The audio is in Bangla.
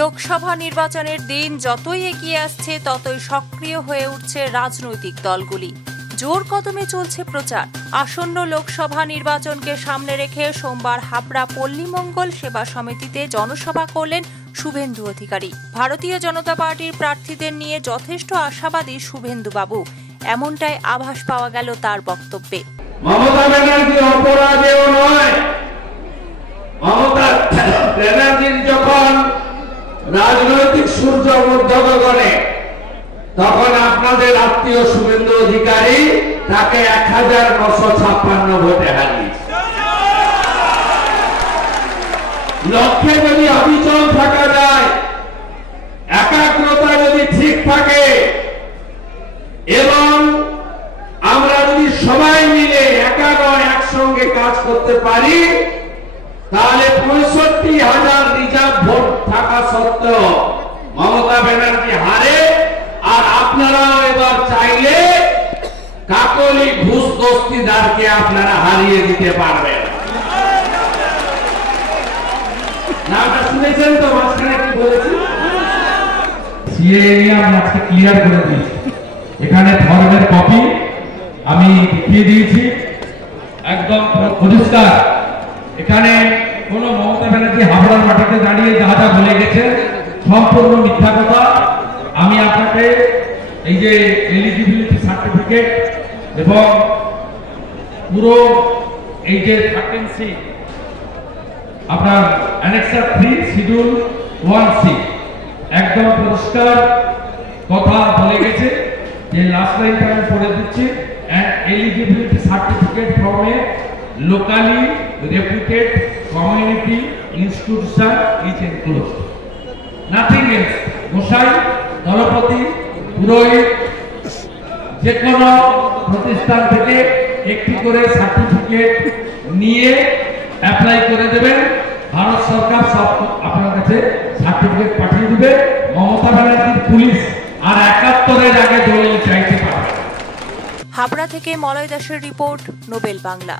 লোকসভা নির্বাচনের দিন যতই এগিয়ে আসছে ততই সক্রিয় হয়ে উঠছে রাজনৈতিক দলগুলি। জোর কদমে চলছে প্রচার। আসন্ন লোকসভা নির্বাচনকে সামনে রেখে সোমবার হাবড়া পল্লীমঙ্গল সেবা সমিতিতে জনসভা করলেন শুভেন্দু অধিকারী। ভারতীয় জনতা পার্টির প্রার্থীদের নিয়ে যথেষ্ট আশাবাদী শুভেন্দু বাবু, এমনটাই আভাস পাওয়া গেল তার বক্তব্যে। মমতা ব্যানার্জি অপরাধেও নয়, মমতা ব্যানার্জির যখন রাজনৈতিক সূর্য মধ্যগগনে, তখন আপনাদের আত্মীয় শুভেন্দু অধিকারী তাকে 1956 ভোটে হারিয়েছে। লক্ষ্যে যদি অবিচল থাকা যায়, একাগ্রতা যদি ঠিক থাকে এবং আমরা যদি সবাই মিলে একা নয় একসঙ্গে কাজ করতে পারি, তাহলে 65,000 রিজার্ভ ভোট থাকা সত্ত্বেও মমতা ব্যানার্জি হারে। আর আপনারাও এবার চাইলে কাকলি ঘুষ দস্তিদারকে আপনারা হারিয়ে দিতে পারবেন। নামটা শুনেছেন তো? মাঝখানে কি বলেছি? সিএএ নিয়ে আমি আজকে ক্লিয়ার করে দিয়েছি। এখানে ধর্মের কপি আমি দেখিয়ে দিয়েছি, একদম পরিষ্কার। এখানে কোন মমতা ব্যানার্জি হাবড়ার মাটিতে দাঁড়িয়ে যা যা বলে গেছে সম্পূর্ণ মিথ্যা কথা। আমি আপনাকে এই যে এলিজিবিলিটি সার্টিফিকেট এবং পুরো এই যে 13C আপনার অ্যানেক্সার 3 শিডিউল 1C একদম পরিষ্কার কথা বলে গেছে যে লাস্ট লাইনটা আমি পড়ে দিচ্ছি, and eligibility certificate from a locally reputed community institution is enclosed. Nothing else. গোসাই, দলপতি, পুরোহিত যে কোনো প্রতিষ্ঠান থেকে একটি করে সার্টিফিকেট নিয়ে অ্যাপ্লাই করে দেবেন। ভারত সরকার সব আপনার কাছে সার্টিফিকেট পাঠিয়ে দেবে। মমতা ব্যানার্জির পুলিশ আর 71-এর আগে দলিল চাইতে পারবে। হাবড়া থেকে মলয় দাসের রিপোর্ট, নোবেল বাংলা।